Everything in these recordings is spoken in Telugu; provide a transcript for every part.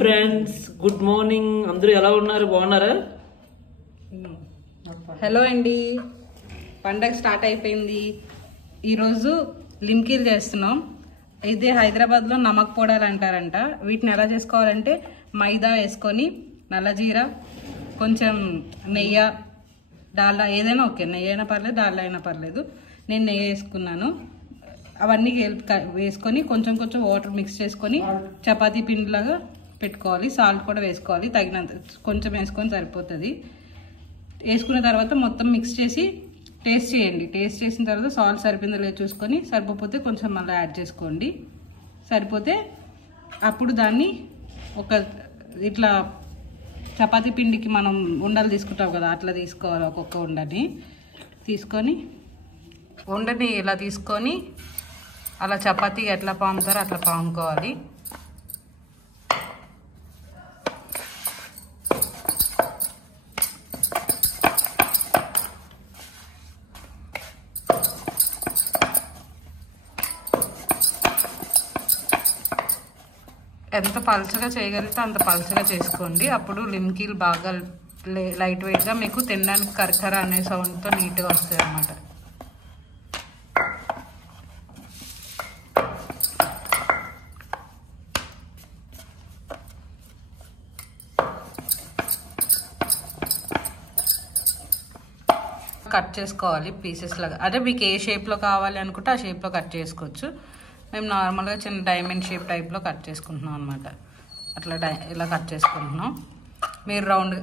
Friends good morning. అందరూ ఎలా ఉన్నారు? బాగున్నారా? హలో అండి, పండగ స్టార్ట్ అయిపోయింది. ఈరోజు లిమ్కీలు చేస్తున్నాం. ఇదే హైదరాబాద్లో నమక్ పొడాలు అంటారంట. వీటిని ఎలా చేసుకోవాలంటే మైదా వేసుకొని నల్లజీర, కొంచెం నెయ్యి, డాల్డా ఏదైనా ఓకే, నెయ్యి అయినా పర్లేదు, డాల్డా అయినా పర్లేదు. నేను నెయ్యి వేసుకున్నాను. అవన్నీ వేసుకొని కొంచెం కొంచెం వాటర్ మిక్స్ చేసుకొని చపాతీ పిండిలాగా పెట్టుకోవాలి. సాల్ట్ కూడా వేసుకోవాలి, తగినంత కొంచెం వేసుకొని సరిపోతుంది. వేసుకున్న తర్వాత మొత్తం మిక్స్ చేసి టేస్ట్ చేయండి. టేస్ట్ చేసిన తర్వాత సాల్ట్ సరిపోయిందో లేదో చూసుకొని, సరిపోతే కొంచెం మళ్ళీ యాడ్ చేసుకోండి. సరిపోతే అప్పుడు దాన్ని ఒక ఇట్లా చపాతీ పిండికి మనం ఉండలు తీసుకుంటాం కదా, అట్లా తీసుకోవాలి. ఒక్కొక్క ఉండని తీసుకొని ఉండని ఇలా తీసుకొని అలా చపాతీకి ఎట్లా పాముతారో అట్లా పాముకోవాలి. ఎంత పలుచగా చేయగలిగితే అంత పలుచగా చేసుకోండి. అప్పుడు లిమ్కీలు బాగా లైట్ వెయిట్గా మీకు తినడానికి కరకర అనే సౌండ్తో నీట్గా వస్తాయి అన్నమాట. కట్ చేసుకోవాలి పీసెస్ లాగా. అదే మీకు ఏ షేప్లో కావాలి అనుకుంటే ఆ షేప్లో కట్ చేసుకోవచ్చు. మేము నార్మల్గా చిన్న డైమండ్ షేప్ టైప్లో కట్ చేసుకుంటున్నాం అనమాట. అట్లా ఇలా కట్ చేసుకుంటున్నాం. మీరు రౌండ్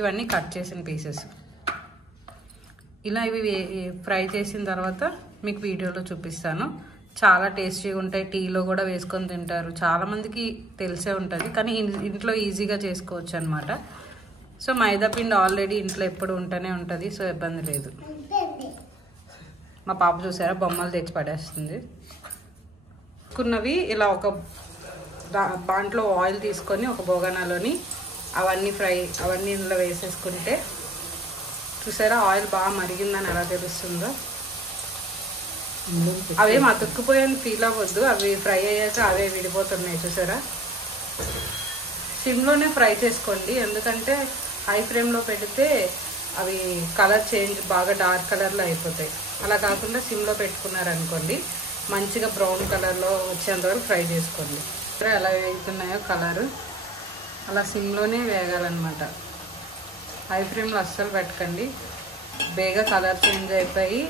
ఇవన్నీ కట్ చేసిన పీసెస్ ఇలా ఇవి ఫ్రై చేసిన తర్వాత మీకు వీడియోలో చూపిస్తాను. చాలా టేస్టీగా ఉంటాయి. టీలో కూడా వేసుకొని తింటారు. చాలామందికి తెలిసే ఉంటుంది, కానీ ఇంట్లో ఈజీగా చేసుకోవచ్చు అనమాట. సో మైదా పిండి ఆల్రెడీ ఇంట్లో ఎప్పుడు ఉంటూనే ఉంటుంది, సో ఇబ్బంది లేదు. మా పాప చూసారా బొమ్మలు తెచ్చి పడేస్తుంది. కున్నవి ఇలా ఒక దాంట్లో ఆయిల్ తీసుకొని ఒక బొగనాలోని అవన్నీ ఇందులో వేసేసుకుంటే చూసారా ఆయిల్ బాగా మరిగిందని ఎలా తెలుస్తుందో. అవేం అతుక్కుపోయాని ఫీల్ అవ్వద్దు, అవి ఫ్రై అయ్యాక అవే విడిపోతున్నాయి చూసారా. సిమ్లోనే ఫ్రై చేసుకోండి, ఎందుకంటే హై ఫ్లేమ్లో పెడితే అవి కలర్ చేంజ్ బాగా డార్క్ కలర్లో అయిపోతాయి. అలా కాకుండా సిమ్లో పెట్టుకున్నారనుకోండి మంచిగా బ్రౌన్ కలర్లో వచ్చేంత వరకు ఫ్రై చేసుకోండి. ఎలా వేగుతున్నాయో కలరు అలా సిమ్లోనే వేగాలన్నమాట. హై ఫ్లేమ్లో అస్సలు పెట్టకండి, బేగా కలర్ చేంజ్ అయిపోయి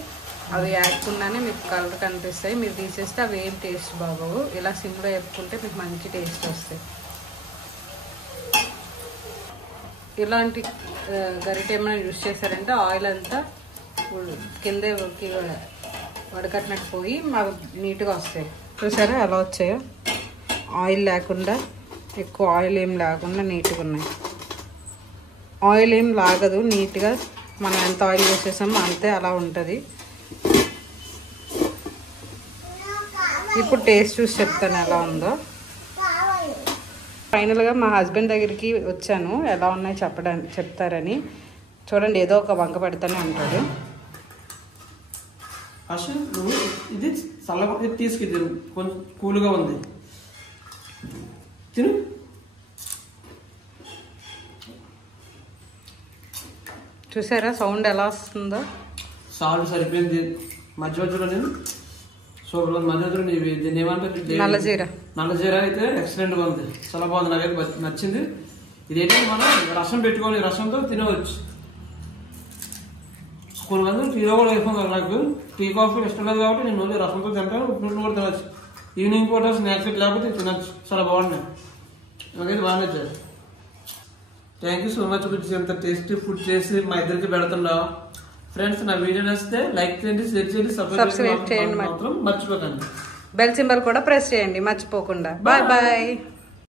అవి వేయకుండానే మీకు కలర్ కనిపిస్తాయి. మీరు తీసేస్తే అవి ఏం టేస్ట్ బాగోవు. ఇలా సిమ్లో వేపుకుంటే మీకు మంచి టేస్ట్ వస్తాయి. ఇలాంటి గరిటె ఏమైనా యూజ్ చేశారంటే ఆయిల్ అంతా కిందే వడకట్టినట్టు పోయి మాకు నీట్గా వస్తాయి. చూసారా ఎలా వచ్చాయో, ఆయిల్ లేకుండా, ఎక్కువ ఆయిల్ ఏం లేకుండా నీట్గా ఉన్నాయి. ఆయిల్ ఏం లాగదు, నీట్గా మనం ఎంత ఆయిల్ వేసేసామో అంతే అలా ఉంటుంది. ఇప్పుడు టేస్ట్ చూసి చెప్తాను ఎలా ఉందో. ఫైనల్గా మా హస్బెండ్ దగ్గరికి వచ్చాను, ఎలా ఉన్నాయో చెప్తారని. చూడండి, ఏదో ఒక వంక పెడతానే ఉంటాడు. ఇది చల్లగా తీసుకు కొంచెం కూల్గా ఉంది, తిను. చూసారా సౌండ్ ఎలా వస్తుందో. సాల్ట్ సరిపోయింది. మధ్య మధ్యలో నేను సూపర్ ఉంది. మధ్య మధ్యలో దీన్ని ఏమంటారు, నల్లజీర అయితే ఎక్సలెంట్గా ఉంది, చాలా బాగుంది, నాకైతే నచ్చింది. ఇదేంటంటే మనం రసం పెట్టుకొని రసంతో తినవచ్చు. కొంతమంది టీలో కూడా వేసుకుంటారు. నాకు టీ కాఫీ ఇష్టం లేదు కాబట్టి నేను ఓన్లీ రసంతో తింటాను. ఇప్పుడు కూడా తినచ్చు. ఈవినింగ్ పూట స్నాక్స్ లేకపోతే తినచ్చు. చాలా బాగున్నాయి, నాకైతే బాగా నచ్చారు. Thank you so much. ఇంత టేస్టీ ఫుడ్ చేసి మా ఇద్దరికి పెడుతున్నావు. ఫ్రెండ్స్, నా వీడియో నచ్చితే లైక్ చేయండి, షేర్ చేయండి, సబ్స్క్రైబ్ చేయండి, మాత్రం మర్చిపోకండి. బెల్ సింబల్ కూడా ప్రెస్ చేయండి మర్చిపోకుండా. Bye bye.